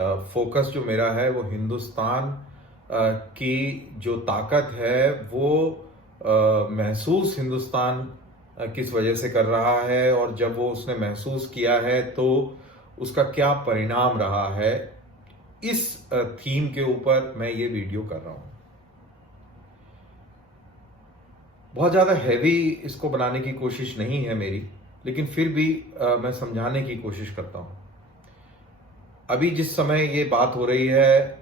Focus जो मेरा है वो हिंदुस्तान की जो ताकत है वो महसूस हिंदुस्तान किस वजह से कर रहा है, और जब वो उसने महसूस किया है तो उसका क्या परिणाम रहा है। इस थीम के ऊपर मैं ये वीडियो कर रहा हूं। बहुत ज़्यादा हैवी इसको बनाने की कोशिश नहीं है मेरी, लेकिन फिर भी मैं समझाने की कोशिश करता हूं। अभी जिस समय ये बात हो रही है,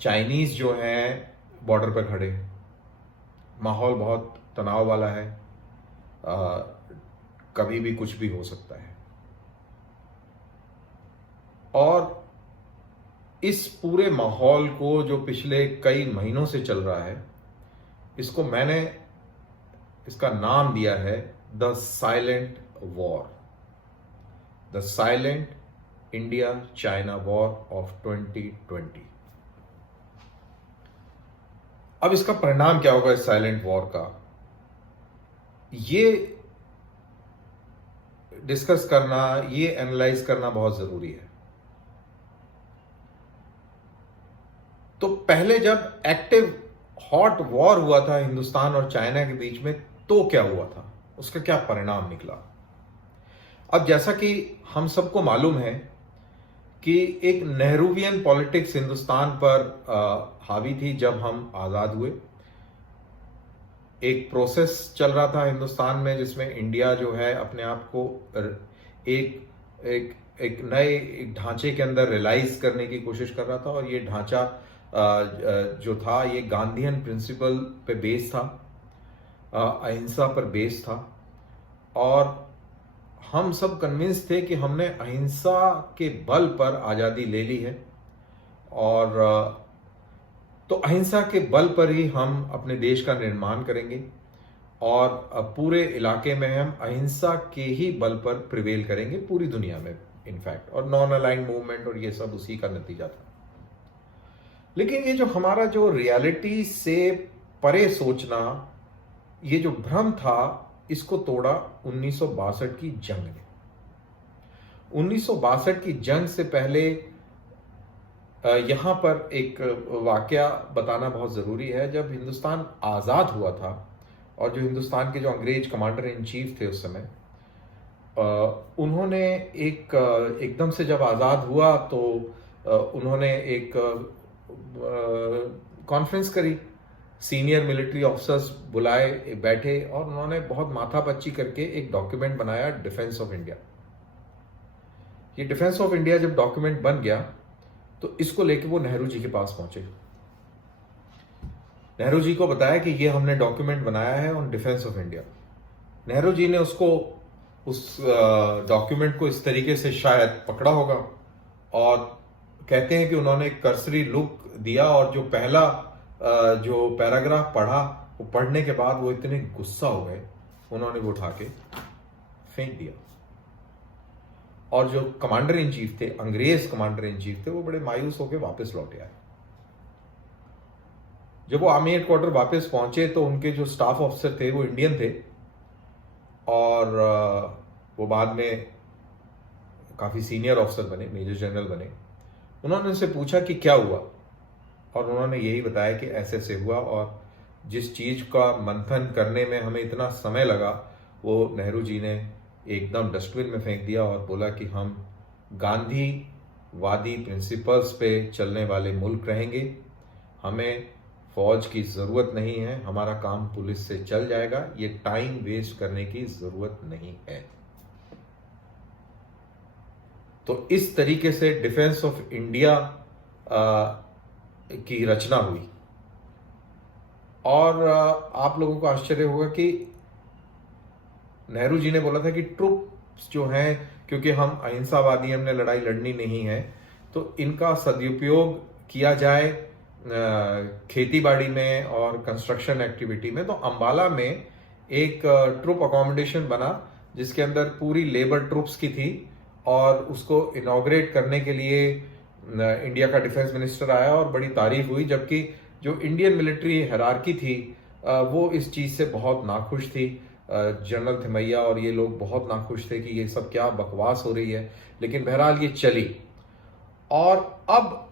चाइनीज जो हैं बॉर्डर पर खड़े, माहौल बहुत तनाव वाला है। आ, कभी भी कुछ भी हो सकता है। और इस पूरे माहौल को जो पिछले कई महीनों से चल रहा है, इसको मैंने इसका नाम दिया है the silent war, the silent India China war of 2020। अब इसका परिणाम क्या होगा इस साइलेंट वॉर का, ये डिस्कस करना, ये एनालाइज करना बहुत जरूरी है। तो पहले जब एक्टिव हॉट वॉर हुआ था हिंदुस्तान और चाइना के बीच में, तो क्या हुआ था, उसका क्या परिणाम निकला। अब जैसा कि हम सबको मालूम है कि एक नेहरूवियन पॉलिटिक्स हिंदुस्तान पर हावी थी। जब हम आजाद हुए, एक प्रोसेस चल रहा था हिंदुस्तान में जिसमें इंडिया जो है अपने आप को एक एक एक नए एक ढांचे के अंदर रियलाइज करने की कोशिश कर रहा था। और ये ढांचा जो था ये गांधीयन प्रिंसिपल पे बेस था, अहिंसा पर बेस था। और हम सब कन्विंस थे कि हमने अहिंसा के बल पर आज़ादी ले ली है, और तो अहिंसा के बल पर ही हम अपने देश का निर्माण करेंगे, और पूरे इलाके में हम अहिंसा के ही बल पर प्रिवेल करेंगे पूरी दुनिया में इनफैक्ट। और नॉन अलाइंड मूवमेंट और ये सब उसी का नतीजा था। लेकिन ये जो हमारा जो रियलिटी से परे सोचना, ये जो भ्रम था, इसको तोड़ा 1962 की जंग ने। 1962 की जंग से पहले यहां पर एक वाकया बताना बहुत जरूरी है। जब हिंदुस्तान आजाद हुआ था, और जो हिंदुस्तान के जो अंग्रेज कमांडर इन चीफ थे उस समय, उन्होंने एकदम से जब आजाद हुआ तो उन्होंने एक कॉन्फ्रेंस करी, सीनियर मिलिट्री ऑफिसर्स बुलाए, बैठे, और उन्होंने बहुत माथापच्ची करके एक डॉक्यूमेंट बनाया, डिफेंस ऑफ इंडिया। ये डिफेंस ऑफ इंडिया जब डॉक्यूमेंट बन गया तो इसको लेके वो नेहरू जी के पास पहुंचे। नेहरू जी को बताया कि ये हमने डॉक्यूमेंट बनाया है on defence of India. Nehru ji ने उसको उस डॉक्यूमेंट को इस तरीके से शायद पकड़ा होगा, और कहते हैं कि उन्होंने एक कर्सरी लुक दिया, और जो पहला जो पैराग्राफ पढ़ा, वो पढ़ने के बाद वो इतने गुस्सा हो गए, उन्होंने वो उठा के फेंक दिया। और जो कमांडर इन चीफ थे, अंग्रेज कमांडर इन चीफ थे, वो बड़े मायूस होकर वापस लौटे आए। जब वो आर्मी हेडक्वार्टर वापस पहुंचे तो उनके जो स्टाफ ऑफिसर थे वो इंडियन थे, और वो बाद में काफी सीनियर ऑफिसर बने, मेजर जनरल बने। उन्होंने उनसे पूछा कि क्या हुआ, और उन्होंने यही बताया कि ऐसे ऐसे हुआ, और जिस चीज का मंथन करने में हमें इतना समय लगा, वो नेहरू जी ने एकदम डस्टबिन में फेंक दिया और बोला कि हम गांधीवादी प्रिंसिपल्स पे चलने वाले मुल्क रहेंगे, हमें फौज की जरूरत नहीं है, हमारा काम पुलिस से चल जाएगा, ये टाइम वेस्ट करने की जरूरत नहीं है। तो इस तरीके से डिफेंस ऑफ इंडिया की रचना हुई। और आप लोगों को आश्चर्य होगा कि नेहरू जी ने बोला था कि ट्रुप्स जो हैं, क्योंकि हम अहिंसावादी, हमने लड़ाई लड़नी नहीं है, तो इनका सदुपयोग किया जाए खेती बाड़ी में और कंस्ट्रक्शन एक्टिविटी में। तो अंबाला में एक ट्रुप अकोमोडेशन बना जिसके अंदर पूरी लेबर ट्रुप्स की थी, और उसको इनॉग्रेट करने के लिए इंडिया का डिफेंस मिनिस्टर आया और बड़ी तारीफ हुई। जबकि जो इंडियन मिलिट्री हायरार्की थी वो इस चीज से बहुत नाखुश थी। जनरल थिमैया और ये लोग बहुत नाखुश थे कि ये सब क्या बकवास हो रही है। लेकिन बहरहाल ये चली। और अब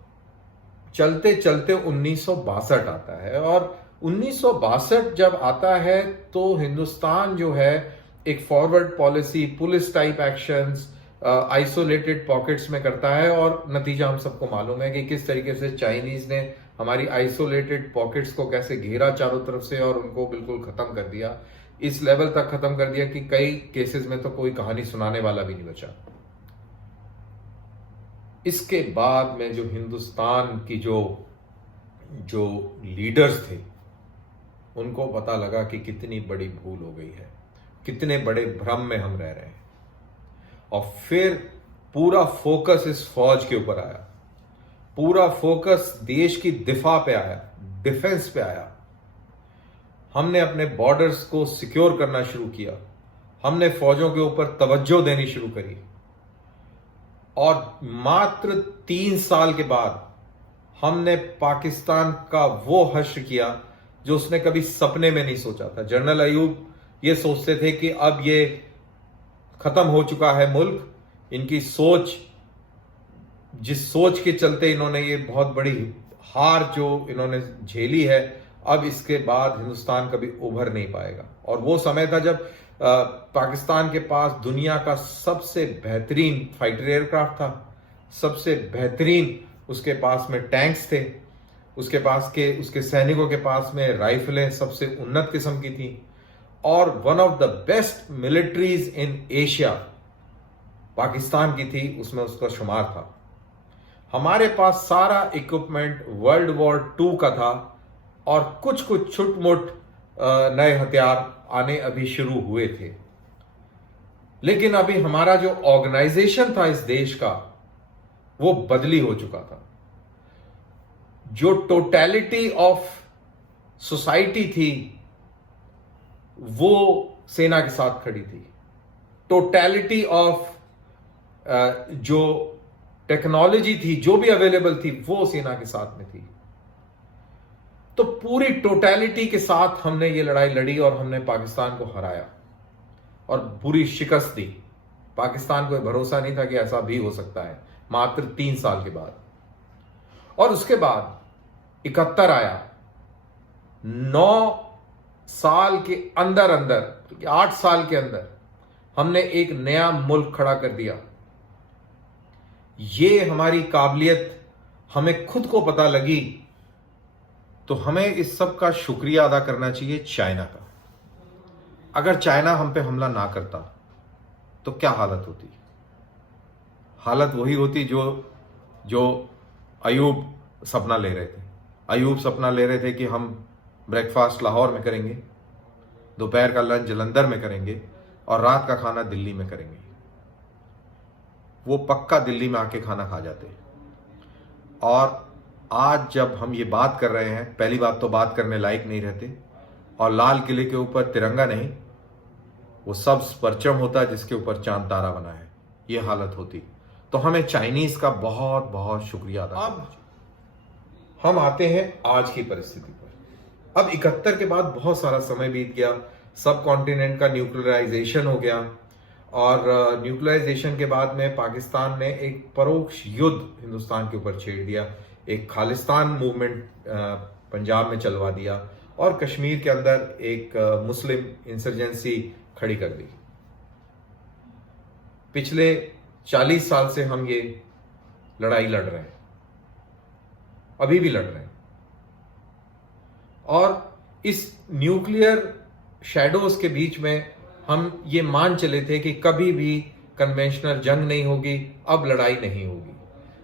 चलते चलते 1962 आता है, और 1962 जब आता है तो हिंदुस्तान जो है एक forward policy, police type actions, isolated pockets में करता है, और नतीजा हम सबको मालूम है कि किस तरीके से चाइनीज ने हमारी आइसोलेटेड पॉकेट्स को कैसे घेरा चारों तरफ से और उनको बिल्कुल खत्म कर दिया। इस लेवल तक खत्म कर दिया कि कई केसेस में तो कोई कहानी सुनाने वाला भी नहीं बचा। इसके बाद में जो हिंदुस्तान की जो लीडर्स थे उनको पता लगा कि कितनी बड़ी भूल हो गई है, कितने बड़े भ्रम में हम रह रहे हैं, और फिर पूरा फोकस इस फौज के ऊपर आया, पूरा फोकस देश की दिफा पे आया, डिफेंस पे आया। हमने अपने बॉर्डर्स को सिक्योर करना शुरू किया, हमने फौजों के ऊपर तवज्जो देनी शुरू करी, और मात्र 3 साल के बाद हमने पाकिस्तान का वो हश्र किया जो उसने कभी सपने में नहीं सोचा था। जनरल अयूब ये सोचते थे कि अब ये खत्म हो चुका है मुल्क, इनकी सोच, जिस सोच के चलते इन्होंने ये बहुत बड़ी हार जो इन्होंने झेली है, अब इसके बाद हिंदुस्तान कभी उभर नहीं पाएगा। और वो समय था जब पाकिस्तान के पास दुनिया का सबसे बेहतरीन फाइटर एयरक्राफ्ट था, सबसे बेहतरीन उसके पास में टैंक्स थे, उसके सैनिकों के पास में राइफलें सबसे उन्नत किस्म की थी, और one of the best militaries in Asia Pakistan की थी, उसमें उसका शुमार था। हमारे पास सारा इक्विपमेंट वर्ल्ड वॉर 2 का था, और कुछ कुछ छुटमुट नए हथियार आने अभी शुरू हुए थे। लेकिन अभी हमारा जो ऑर्गेनाइजेशन था इस देश का, वो बदली हो चुका था। जो टोटलिटी ऑफ सोसाइटी थी वो सेना के साथ खड़ी थी। टोटलिटी ऑफ जो टेक्नोलॉजी थी, जो भी अवेलेबल थी, वो सेना के साथ में थी। तो पूरी टोटलिटी के साथ हमने ये लड़ाई लड़ी और हमने पाकिस्तान को हराया और बुरी शिकस्त दी। पाकिस्तान को भरोसा नहीं था कि ऐसा भी हो सकता है मात्र 3 साल के बाद। और उसके बाद 71 आया। 9 साल के अंदर 8 साल के अंदर हमने एक नया मुल्क खड़ा कर दिया। ये हमारी काबिलियत हमें खुद को पता लगी, तो हमें इस सब का शुक्रिया अदा करना चाहिए चाइना का। अगर चाइना हम पे हमला ना करता तो क्या हालत होती? हालत वही होती जो अयूब सपना ले रहे थे। अयूब सपना ले रहे थे कि हम ब्रेकफास्ट लाहौर में करेंगे, दोपहर का लंच जलंधर में करेंगे और रात का खाना दिल्ली में करेंगे। वो पक्का दिल्ली में आके खाना खा जाते। और आज जब हम ये बात कर रहे हैं, पहली बात तो बात करने लायक नहीं रहते, और लाल किले के ऊपर तिरंगा नहीं, वो सब्ज परचम होता जिसके ऊपर चांद तारा बना है, ये हालत होती। तो हमें चाइनीज का बहुत बहुत शुक्रिया अदा। अब हम आते हैं आज की परिस्थिति पर। अब 71 के बाद बहुत सारा समय बीत गया, सब कॉन्टिनेंट का न्यूक्लियराइजेशन हो गया, और न्यूक्लियराइजेशन के बाद में पाकिस्तान ने एक परोक्ष युद्ध हिंदुस्तान के ऊपर छेड़ दिया। एक खालिस्तान मूवमेंट पंजाब में चलवा दिया, और कश्मीर के अंदर एक मुस्लिम इंसर्जेंसी खड़ी कर दी। पिछले 40 साल से हम ये लड़ाई लड़ रहे हैं, अभी भी लड़ रहे हैं। और इस न्यूक्लियर शैडोज के बीच में हम ये मान चले थे कि कभी भी कन्वेंशनल जंग नहीं होगी, अब लड़ाई नहीं होगी।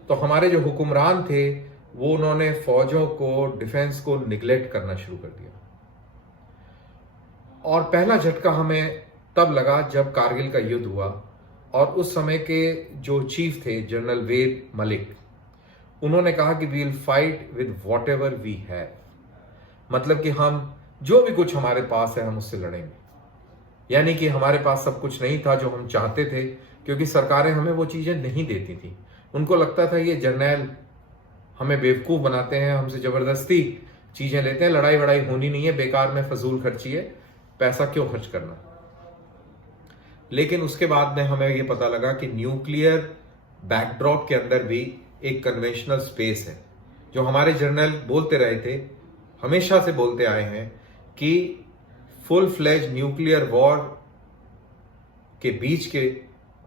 तो हमारे जो हुक्मरान थे वो उन्होंने फौजों को, डिफेंस को निगलेक्ट करना शुरू कर दिया। और पहला झटका हमें तब लगा जब कारगिल का युद्ध हुआ, और उस समय के जो चीफ थे जनरल वेद मलिक, उन्होंने कहा कि we will fight with whatever we have, मतलब कि हम जो भी कुछ हमारे पास है हम उससे लड़ेंगे। यानी कि हमारे पास सब कुछ नहीं था जो हम चाहते थे, क्योंकि सरकारें हमें वो चीजें नहीं देती थी। उनको लगता था ये जर्नैल हमें बेवकूफ बनाते हैं, हमसे जबरदस्ती चीजें लेते हैं, लड़ाई वड़ाई होनी नहीं है, बेकार में फजूल खर्ची है, पैसा क्यों खर्च करना। लेकिन उसके बाद में हमें ये पता लगा कि न्यूक्लियर बैकड्रॉप के अंदर भी एक कन्वेंशनल स्पेस है। जो हमारे जर्नल बोलते रहे थे, हमेशा से बोलते आए हैं कि फुल फ्लेज न्यूक्लियर वॉर के बीच के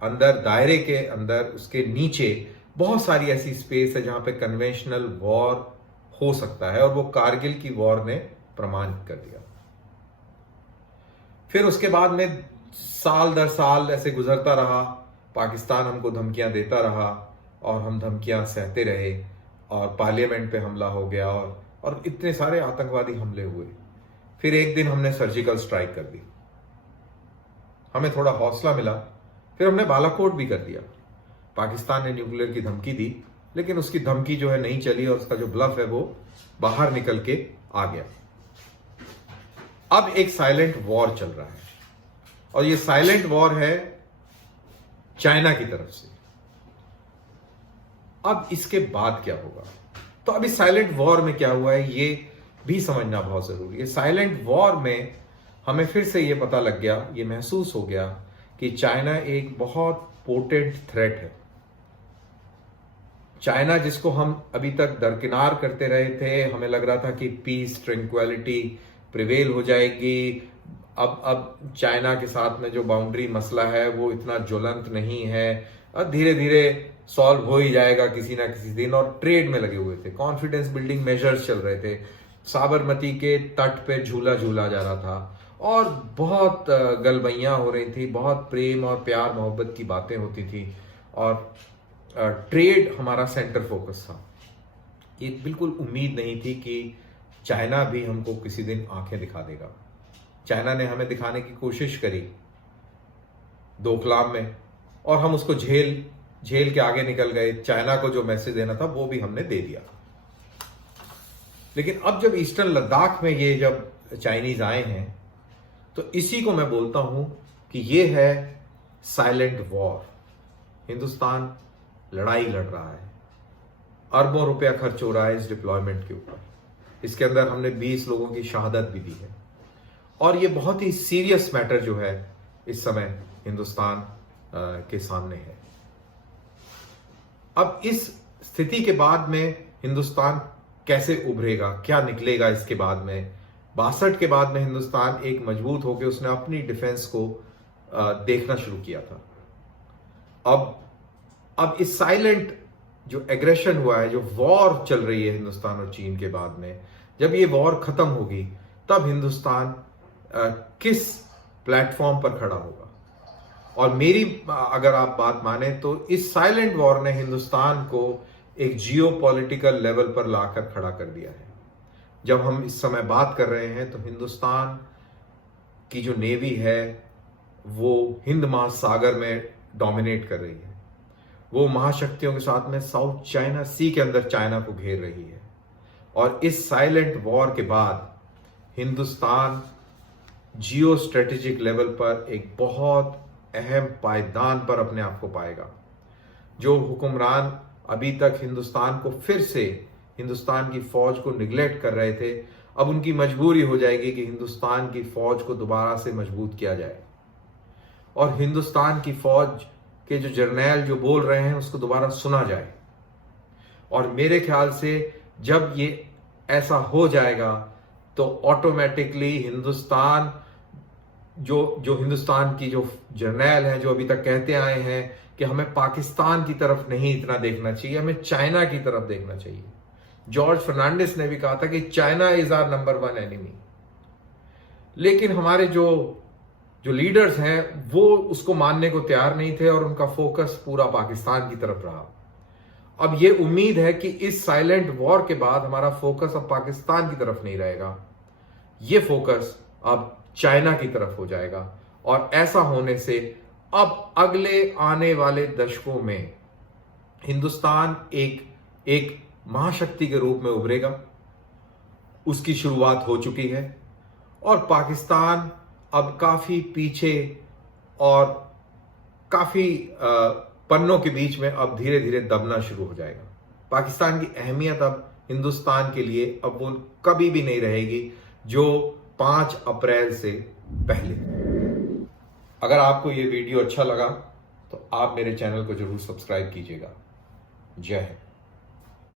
अंदर, दायरे के अंदर, उसके नीचे बहुत सारी ऐसी स्पेस है जहां पे कन्वेंशनल वॉर हो सकता है, और वो कारगिल की वॉर ने प्रमाणित कर दिया। फिर उसके बाद में साल दर साल ऐसे गुजरता रहा, पाकिस्तान हमको धमकियां देता रहा और हम धमकियां सहते रहे, और पार्लियामेंट पे हमला हो गया, और इतने सारे आतंकवादी हमले हुए। फिर एक दिन हमने सर्जिकल स्ट्राइक कर दी, हमें थोड़ा हौसला मिला, फिर हमने बालाकोट भी कर दिया। पाकिस्तान ने न्यूक्लियर की धमकी दी, लेकिन उसकी धमकी जो है नहीं चली, और उसका जो ब्लफ है वो बाहर निकल के आ गया। अब एक साइलेंट वॉर चल रहा है, और ये साइलेंट वॉर है चाइना की तरफ से। अब इसके बाद क्या होगा? तो अभी साइलेंट वॉर में क्या हुआ है ये भी समझना बहुत जरूरी है। साइलेंट वॉर में हमें फिर से ये पता लग गया, ये महसूस हो गया कि चाइना एक बहुत पोटेंट थ्रेट है। चाइना जिसको हम अभी तक दरकिनार करते रहे थे, हमें लग रहा था कि पीस, ट्रैंक्विलिटी प्रिवेल हो जाएगी। अब चाइना के साथ में जो बाउंड्री मसला है वो इतना ज्वलंत नहीं है, अब धीरे धीरे सॉल्व हो ही जाएगा किसी ना किसी दिन। और ट्रेड में लगे हुए थे, कॉन्फिडेंस बिल्डिंग मेजर्स चल रहे थे, साबरमती के तट पे झूला झूला जा रहा था, और बहुत गलबैयां हो रही थी, बहुत प्रेम और प्यार मोहब्बत की बातें होती थी, और ट्रेड हमारा सेंटर फोकस था। ये बिल्कुल उम्मीद नहीं थी कि चाइना भी हमको किसी दिन आंखें दिखा देगा। चाइना ने हमें दिखाने की कोशिश करी डोकलाम में, और हम उसको झेल के आगे निकल गए। चाइना को जो मैसेज देना था वो भी हमने दे दिया। लेकिन अब जब ईस्टर्न लद्दाख में ये जब चाइनीज आए हैं, तो इसी को मैं बोलता हूं कि ये है साइलेंट वॉर। हिंदुस्तान लड़ाई लड़ रहा है, अरबों रुपया खर्च हो रहा है इस डिप्लॉयमेंट के ऊपर। इसके अंदर हमने 20 लोगों की शहादत भी दी है, और ये बहुत ही सीरियस मैटर जो है इस समय हिंदुस्तान के सामने है। अब इस स्थिति के बाद में हिंदुस्तान कैसे उभरेगा, क्या निकलेगा इसके बाद में? 62 के बाद में हिंदुस्तान एक मजबूत होकर उसने अपनी डिफेंस को देखना शुरू किया था। अब इस साइलेंट जो एग्रेशन हुआ है, जो वॉर चल रही है हिंदुस्तान और चीन के बाद में, जब ये वॉर खत्म होगी तब हिंदुस्तान किस प्लेटफॉर्म पर खड़ा होगा? और मेरी अगर आप बात माने तो इस साइलेंट वॉर ने हिंदुस्तान को एक जियोपॉलिटिकल लेवल पर लाकर खड़ा कर दिया है। जब हम इस समय बात कर रहे हैं तो हिंदुस्तान की जो नेवी है वो हिंद महासागर में डोमिनेट कर रही है। वो महाशक्तियों के साथ में साउथ चाइना सी के अंदर चाइना को घेर रही है। और इस साइलेंट वॉर के बाद हिंदुस्तान जियो स्ट्रेटेजिक लेवल पर एक बहुत अहम पायदान पर अपने आप को पाएगा। जो हुक्मरान अभी तक हिंदुस्तान को फिर से, हिंदुस्तान की फौज को निगलेक्ट कर रहे थे, अब उनकी मजबूरी हो जाएगी कि हिंदुस्तान की फौज को दोबारा से मजबूत किया जाए, और हिंदुस्तान की फौज के जो जर्नैल जो बोल रहे हैं उसको दोबारा सुना जाए। और मेरे ख्याल से जब ये ऐसा हो जाएगा तो ऑटोमेटिकली हिंदुस्तान जो हिंदुस्तान की जो जर्नैल हैं, जो अभी तक कहते आए हैं कि हमें पाकिस्तान की तरफ नहीं इतना देखना चाहिए, हमें चाइना की तरफ देखना चाहिए। जॉर्ज फर्नांडिस ने भी कहा था कि China is our number 1 enemy. लेकिन हमारे जो लीडर्स हैं वो उसको मानने को तैयार नहीं थे, और उनका फोकस पूरा पाकिस्तान की तरफ रहा। अब ये उम्मीद है कि इस साइलेंट वॉर के बाद हमारा फोकस अब पाकिस्तान की तरफ नहीं रहेगा, ये फोकस अब चाइना की तरफ हो जाएगा। और ऐसा होने से अब अगले आने वाले दशकों में हिंदुस्तान एक महाशक्ति के रूप में उभरेगा। उसकी शुरुआत हो चुकी है, और पाकिस्तान अब काफी पीछे और काफी पन्नों के बीच में अब धीरे धीरे दबना शुरू हो जाएगा। पाकिस्तान की अहमियत अब हिंदुस्तान के लिए अब वो कभी भी नहीं रहेगी जो 5 अप्रैल से पहले। अगर आपको ये वीडियो अच्छा लगा तो आप मेरे चैनल को जरूर सब्सक्राइब कीजिएगा। जय हिंद।